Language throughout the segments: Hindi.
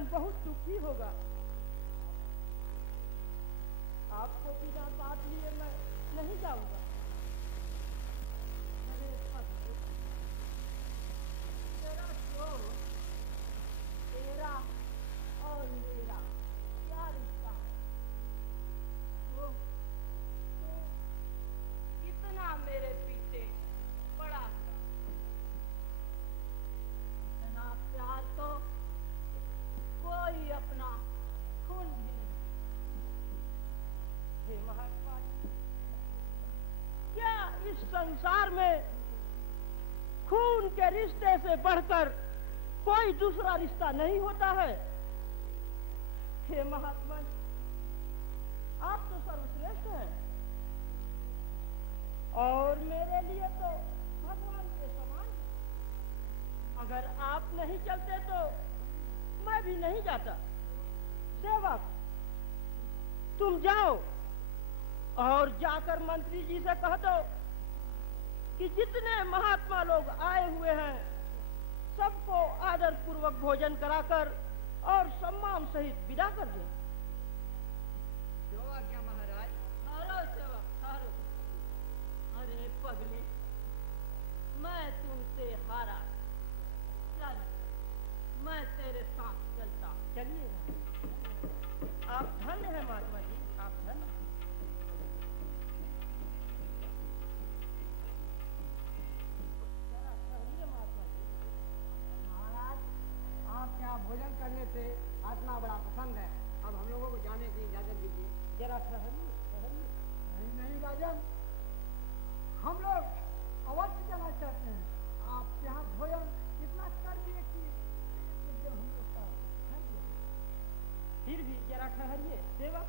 राजन बहुत दुखी होगा। आपको बिना साथ लिए मैं नहीं जाऊंगा। अरे तेरा शोर, तेरा और मेरा क्या रिश्ता है? वो तो इतना मेरे पीछे पड़ा था, इतना प्यार तो कोई अपना खून भी नहीं। हे महात्मा जी, क्या इस संसार में खून के रिश्ते से बढ़कर कोई दूसरा रिश्ता नहीं होता है? हे महात्मा जी, आप तो सर्वश्रेष्ठ हैं और मेरे लिए तो भगवान के समान है। अगर आप नहीं चलते तो मैं भी नहीं जाता। सेवक, तुम जाओ और जाकर मंत्री जी से कह दो कि जितने महात्मा लोग आए हुए हैं सबको आदर पूर्वक भोजन कराकर और सम्मान सहित विदा कर दें। जो आज्ञा महाराज। ठहरो सेवक, ठहरो। अरे पगले, मैं तुमसे हारा। चल, मैं तेरे साथ चलता। चलिए, आप धन्य हैं महात्मा जी, आप धन्य। जरा ठहरिए महात्मा जी। महाराज, आपके यहाँ भोजन करने से आत्मा बड़ा पसंद है। अब हम लोगों को जाने की इजाजत दीजिए। जरा ठहरिए, ठहरिए। नहीं नहीं राजन, हम लोग अवश्य जाना चाहते हैं। आपके यहाँ भोजन इतना कर दिए कि हम लोग का फिर भी जरा ठहरिए सेवक।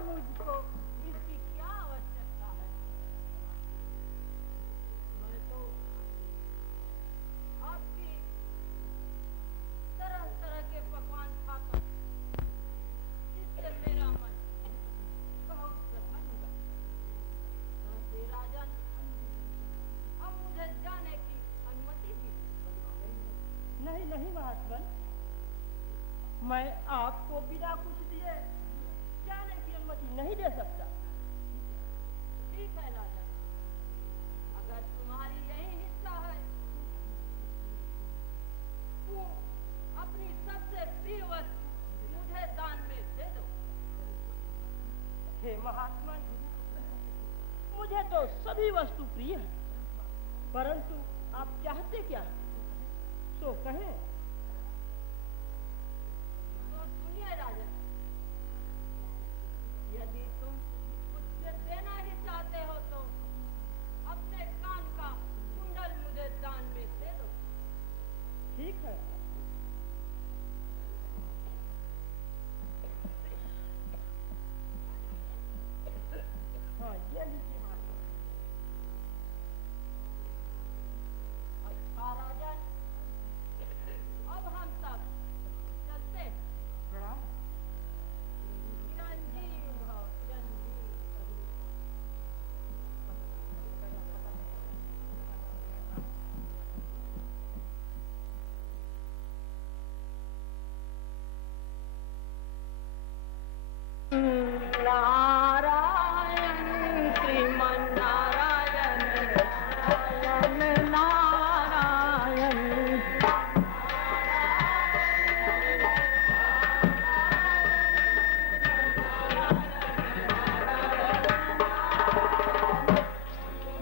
मुझको इसकी क्या आवश्यकता है? मैं तो आपकी तरह तरह के पकवान खाकर जिससे मेरा मन बहुत प्रसन्न हुआ। श्री राजन, अब मुझे जाने की अनुमति दी। नहीं नहीं महात्मन, मैं आपको बिना कुछ दिए जाने की अनुमति नहीं दे सकता। ठीक है राजा, अगर तुम्हारी यही इच्छा है तो अपनी सबसे प्रिय वस्तु मुझे दान में दे दो। हे महात्मा, मुझे तो सभी वस्तु प्रिय है, परंतु आप चाहते क्या है सो कहें। तो सुनिए राजा, यदि तुम मुझसे देना ही चाहते हो तो अपने कान का कुंडल मुझे दान में दे दो। ठीक है। हाँ, ये लीजिए महाराज। अच्छा राजन, अब हम सब चलते हैं। चिरंजीव भाव, चिरंजीव। नारायण श्रीमन नारायण, नारायण नारायण।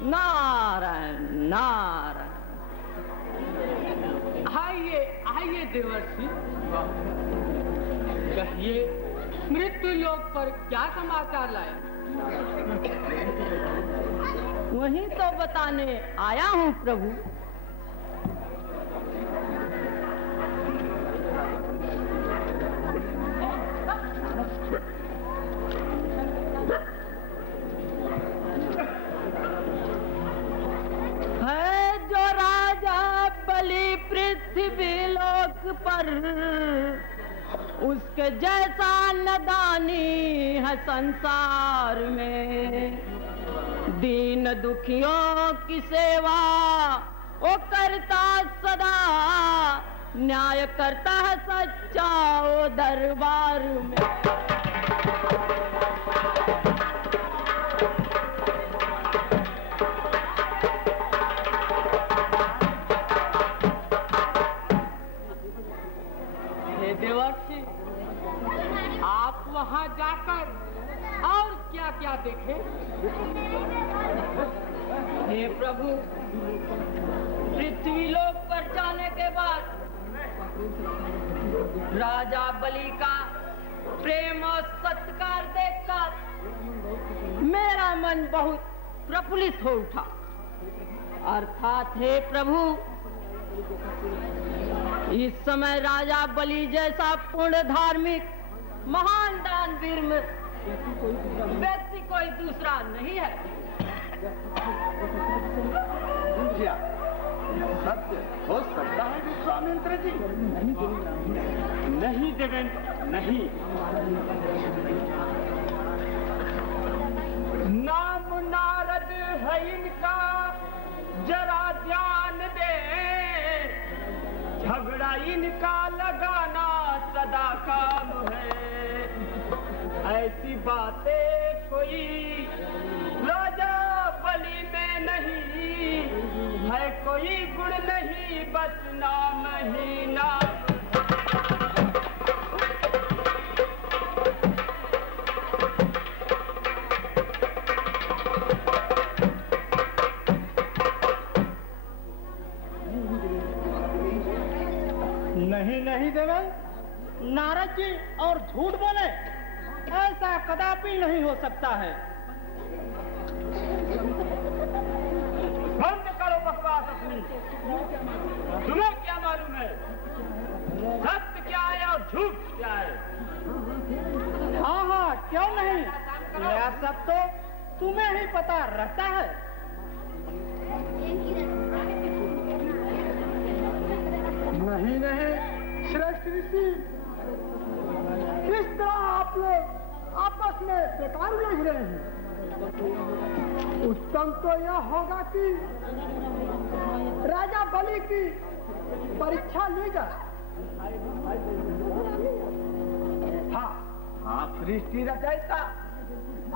नारायण नारायण। आइए आइए देवर्षि, कहिए मृत्यु लोक पर क्या समाचार लाए? वही तो बताने आया हूँ प्रभु। पर उसके जैसा नदानी है संसार में। दीन दुखियों की सेवा वो करता सदा, न्याय करता है सच्चा वो दरबार में। हे देवर्षि, आप वहां जाकर और क्या क्या देखे? हे प्रभु, पृथ्वी लोक पर जाने के बाद राजा बलि का प्रेम और सत्कार देखकर मेरा मन बहुत प्रफुल्लित हो उठा। अर्थात हे प्रभु, इस समय राजा बलि जैसा पूर्ण धार्मिक महान दानवीर में व्यक्ति कोई दूसरा नहीं है। सत्य हो सकता है विश्वामित्र जी? नहीं देवेंद्र, नहीं। नाम नारद है इनका, जरा ध्यान दे। झगड़ा इनका लगाना सदा काम है। ऐसी बातें कोई राजा बलि में नहीं है, कोई गुण नहीं बस नाम ही नाम। नहीं नहीं देवेंद्र, नारद जी और झूठ बोले, ऐसा कदापि नहीं हो सकता है। बंद करो बकवास अपनी। तुम्हें क्या मालूम है सत्य क्या है और झूठ क्या है? हाँ हाँ, क्यों नहीं, यह सब तो तुम्हें ही पता रहता है। नहीं नहीं श्रेष्ठ ऋषि, इस तरह आप लोग आपस में बेकार लड़ रहे हैं। उत्तम तो यह होगा कि राजा बलि की परीक्षा ली जाए। हाँ, आप सृष्टि रचयिता,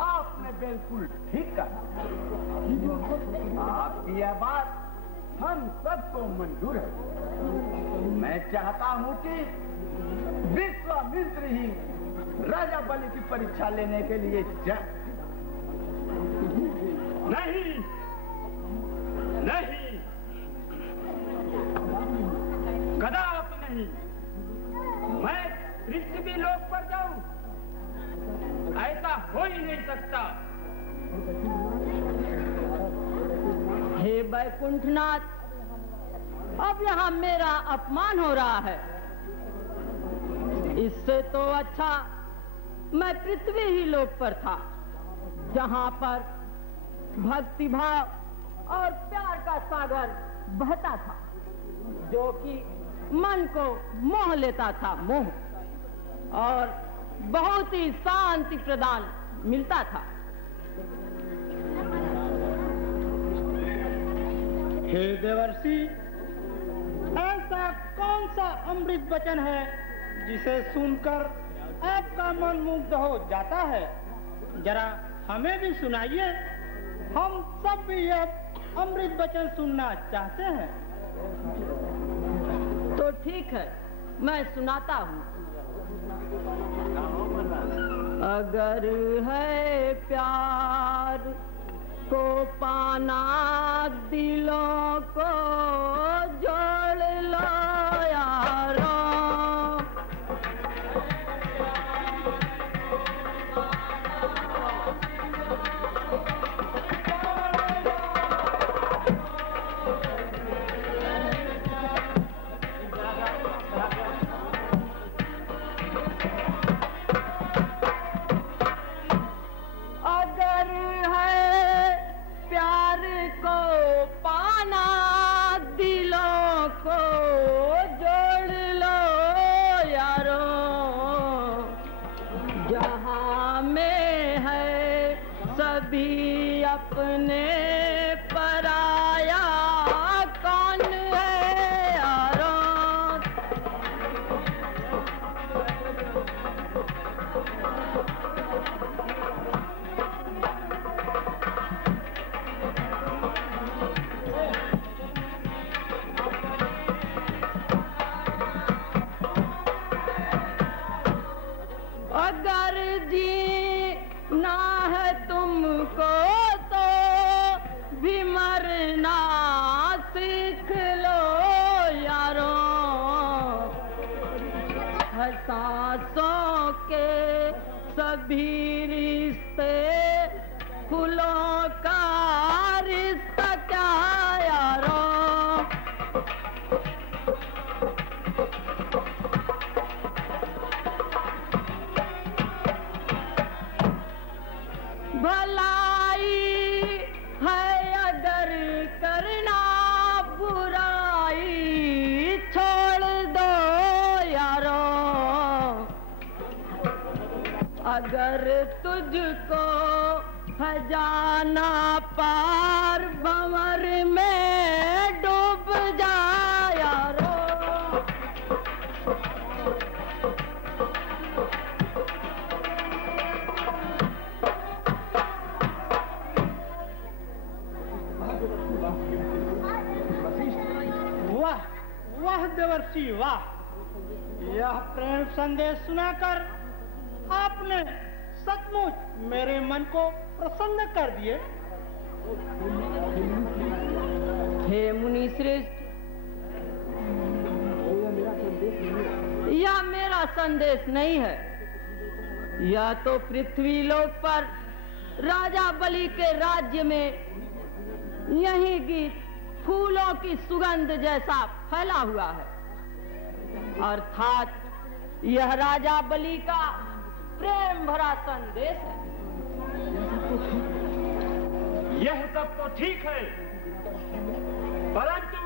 आपने बिल्कुल ठीक कहा। आपकी यह बात हम सबको मंजूर है। मैं चाहता हूँ कि विश्वामित्र ही राजा बलि की परीक्षा लेने के लिए जाए। नहीं नहीं, कदापि नहीं। मैं पृथ्वी लोक पर जाऊं, ऐसा हो ही नहीं सकता। हे वैकुंठनाथ, अब यहाँ मेरा अपमान हो रहा है। इससे तो अच्छा मैं पृथ्वी ही लोक पर था, जहाँ पर भक्ति भाव और प्यार का सागर बहता था, जो कि मन को मोह लेता था, मोह, और बहुत ही शांति प्रदान मिलता था। हे देवर्षि, ऐसा कौन सा अमृत वचन है जिसे सुनकर आपका मन मुग्ध हो जाता है? जरा हमें भी सुनाइए, हम सब भी यह अमृत वचन सुनना चाहते हैं। तो ठीक है, मैं सुनाता हूँ। अगर है प्यार को पाना, दिलों को जोड़ लो यारों। अगर है प्यार को पाना, दिलों अभी अपने पराया कौन है यारो। अगर जीना है तुमको तो भी मरना सीख लो यारो। सांसों के सभी रिश्ते फूलों का रिश्ता क्या यारो। भलाई है अगर करना बुराई छोड़ दो यारो। अगर तुझको है जाना पार भंवर में डूब जा यारो। वाह वाह देवर्षि वाह, यह प्रेम संदेश सुनाकर आपने सचमुच मेरे मन को प्रसन्न कर दिए। हे मुनि श्रेष्ठ, यह मेरा संदेश नहीं है। यह तो पृथ्वी लोक पर राजा बलि के राज्य में यही गीत फूलों की सुगंध जैसा फैला हुआ है। अर्थात यह राजा बलि का प्रेम भरा संदेश है। यह सब तो ठीक है, परंतु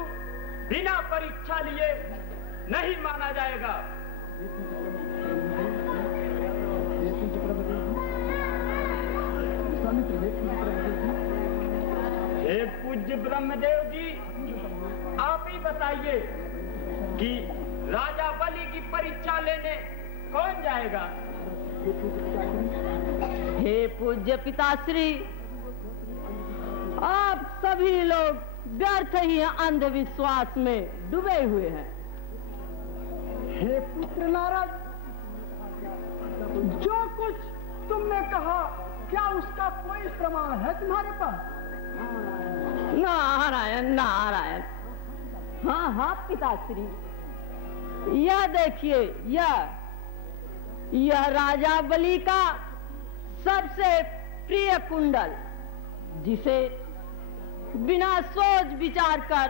बिना परीक्षा लिए नहीं माना जाएगा। हे पूज्य ब्रह्मदेव जी, आप ही बताइए कि राजा बलि की परीक्षा लेने कौन जाएगा। हे पूज्य पिताश्री, आप सभी लोग व्यर्थ ही अंधविश्वास में डूबे हुए हैं। हे पुत्र नारद, जो कुछ तुमने कहा क्या उसका कोई प्रमाण है तुम्हारे पास? नारायण नारायण। हाँ हाँ पिताश्री, यह देखिए, यह राजा बलि का सबसे प्रिय कुंडल, जिसे बिना सोच विचार कर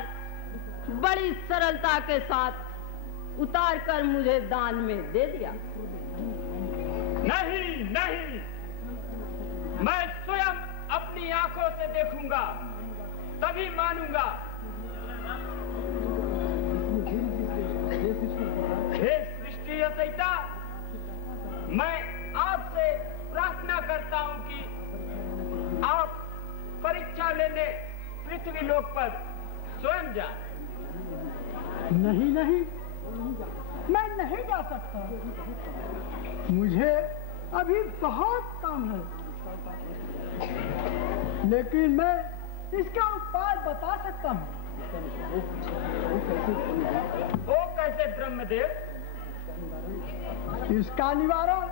बड़ी सरलता के साथ उतार कर मुझे दान में दे दिया। नहीं नहीं, मैं स्वयं अपनी आंखों से देखूंगा तभी मानूंगा। हे सृष्टि रचयिता, मैं आपसे प्रार्थना करता हूं कि आप परीक्षा लेने पृथ्वी लोक पर स्वयं जाएं। नहीं नहीं, मैं नहीं जा सकता। मुझे अभी बहुत काम है, लेकिन मैं इसका उपाय बता सकता हूँ। वो कैसे ब्रह्मदेव? इसका निवारण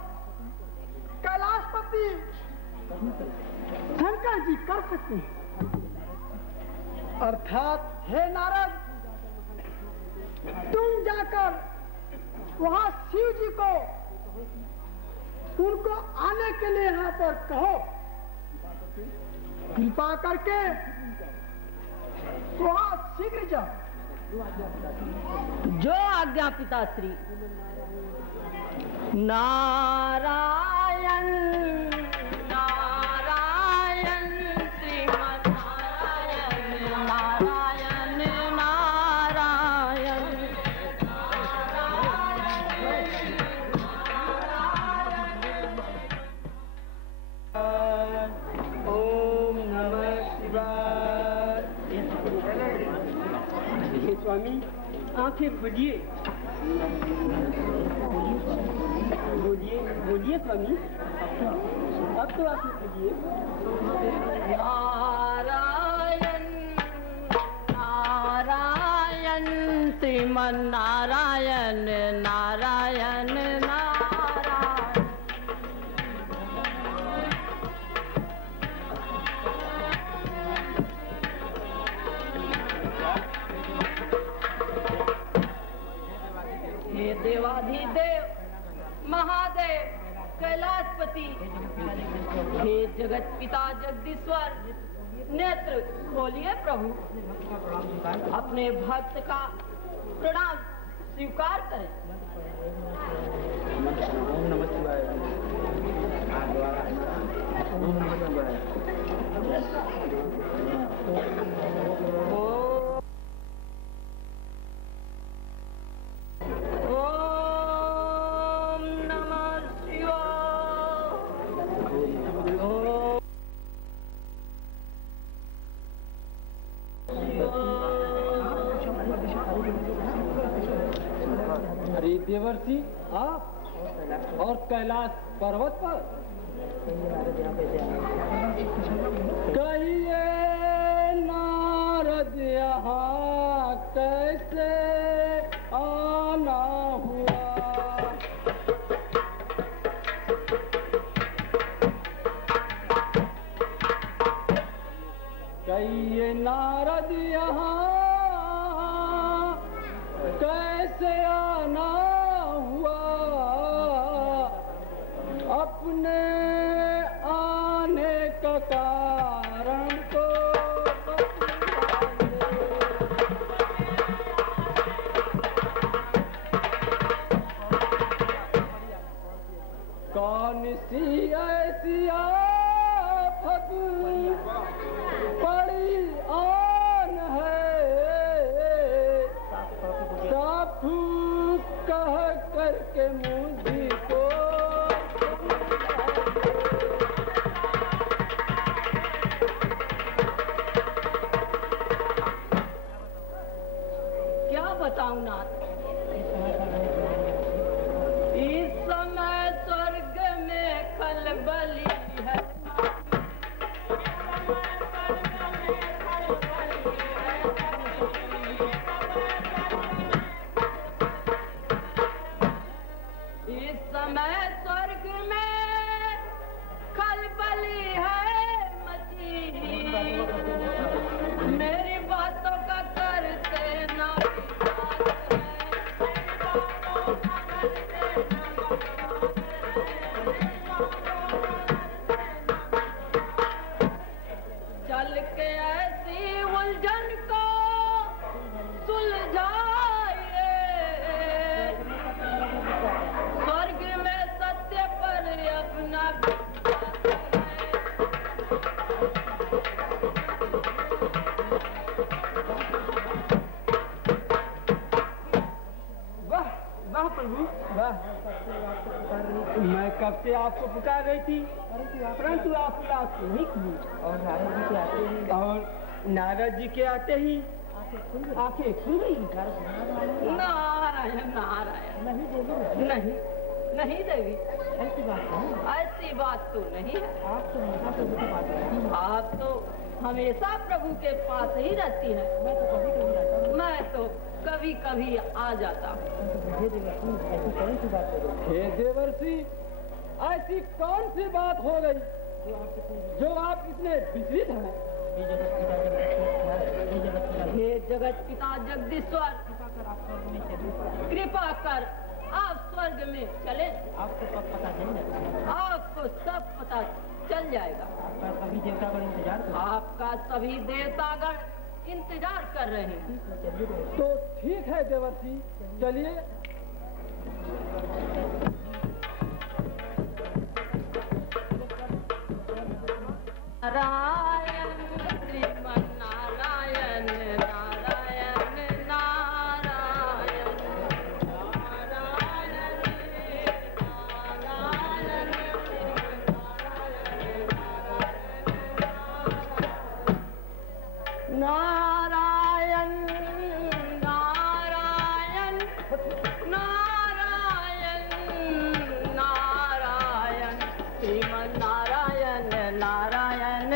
कैलाशपति शंकर जी कर सकते हैं। अर्थात हे नारद, तुम जाकर वहां शिव जी को उनको आने के लिए यहाँ पर कहो। कृपा करके वहां शीघ्र जाओ। जो आज्ञा पिताश्री। नारायण नारायण श्रीमन नारायण नारायण नारायण। ओ स्वामी आंखें खोलिए, बोलिए बोलिए स्वामी, अब तो आंखें खोलिए। नारायण नारायण श्रीमन नारायण नारायण नारायण। हे देवाधिदेव महादेव कैलाशपति, हे जगत पिता जगदीश्वर, नेत्र खोलिए प्रभु, अपने भक्त का प्रणाम स्वीकार करें। ओम नमः शिवाय, ओम नमः शिवाय। अरे देवर्षि आप और कैलाश पर्वत पर कहिए नारद यहाँ कैसे आना हुआ। कहिए नारद यहाँ कैसे आना हुआ, अपने आने का कारण तो कौन सी ऐसी आफत पड़ी आन है, साधु कह करके मुझी को क्या बताऊं नाथ, इस समय स्वर्ग में खलबली है। इस समय स्वर्ग में खलबली है मची, मेरी बातों का करते ना चल के ऐसी उलझन को सुलझाइए, स्वर्ग में सत्य पर अपना वाह वाह प्रभु वाह, मैं कब से आपको पुकार रही थी, परंतु आपकी आँख नहीं खुली। और नारद जी के आते ही आंखें खुल गई। नारायण नारायण। नहीं नहीं देवी, ऐसी बात तो नहीं है। आप तो हमेशा प्रभु के पास ही रहती है। मैं तो कभी कभी आ जाता हूँ। हे देवर्षि, ऐसी कौन सी बात हो गई जो आप इतने विचलित हैं। हे जगत पिता जगदीश्वर, कृपा कर आप स्वर्ग में चले, आपको सब पता चल जाएगा। आपका सभी देवतागण इंतजार कर रहे हैं। तो ठीक है देवर्षि, चलिए। नारायण श्रीमन नारायण नारायण नारायण नारायण नारायण नारायण नारायण नारायण